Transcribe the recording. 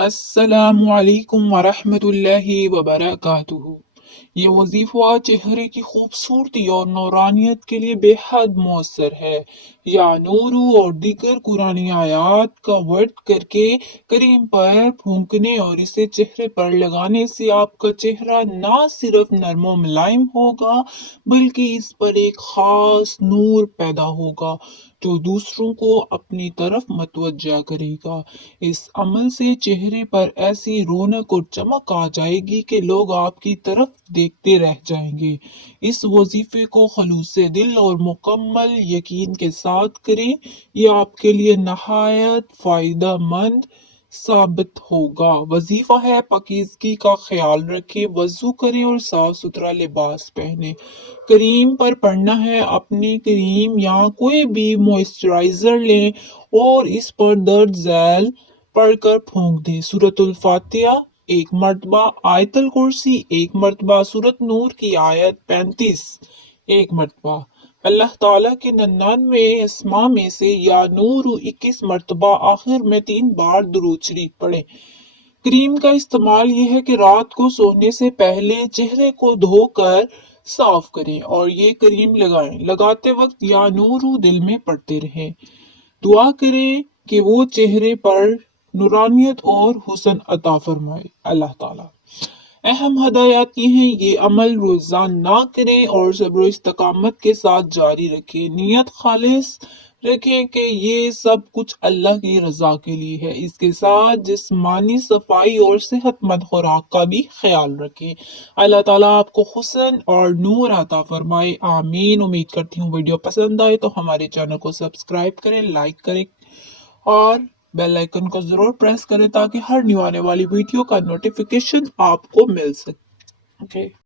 अस्सलामु अलैकुम वरहमतुल्लाहि वबरकातुहू। ये वजीफा चेहरे की खूबसूरती और नौरानियत के लिए बेहद मौसर है। या नूरू और दीगर कुरानी आयात का वर्द करके करीम पर फूंकने और इसे चेहरे पर लगाने से आपका चेहरा ना सिर्फ नरम मुलायम होगा बल्कि इस पर एक खास नूर पैदा होगा जो दूसरों को अपनी तरफ मतवज्जा करेगा। इस अमल से चेहरे पर ऐसी रौनक और चमक आ जाएगी कि लोग आपकी तरफ देखते रह जाएंगे। इस वजीफे को खलूस दिल और मुकम्मल यकीन के साथ करें। यह आपके लिए नहायत फायदा मंद साबित होगा। वजीफा है पाकीज़गी का ख्याल रखें, वजू करें और साफ सुथरा लिबास पहने। क्रीम पर पड़ना है अपनी क्रीम या कोई भी मॉइस्चराइजर लें और इस पर दर्द झैल पढ़कर फूंक दें। सूरतुल फातिहा एक मर्तबा, आयतल कुर्सी एक मर्तबा, सूरत नूर की आयत 35 एक मर्तबा। अल्लाह ताला के 99 अस्मा में से या नूर 21 मर्तबा, आखिर में 3 बार दुरूद शरीफ पढ़ें। क्रीम का इस्तेमाल यह है कि रात को सोने से पहले चेहरे को धोकर साफ करें और ये क्रीम लगाएं। लगाते वक्त या नूरू दिल में पढ़ते रहें। दुआ करें कि वो चेहरे पर नूरानियत और हुस्न अता फरमाए अल्लाह ताला। अहम हदायत ये हैं, ये अमल रोजाना ना करें और सब्र इस्तकामत के साथ जारी रखें। नियत खालिस रखें कि ये सब कुछ अल्लाह की रजा के लिए है। इसके साथ जिस्मानी सफाई और सेहतमंद खुराक का भी ख्याल रखें। अल्लाह ताला आपको हुस्न और नूर अता फरमाए, आमीन। उम्मीद करती हूँ वीडियो पसंद आए तो हमारे चैनल को सब्सक्राइब करें, लाइक करें और बेल आइकन को जरूर प्रेस करें ताकि हर न्यू आने वाली वीडियो का नोटिफिकेशन आपको मिल सके।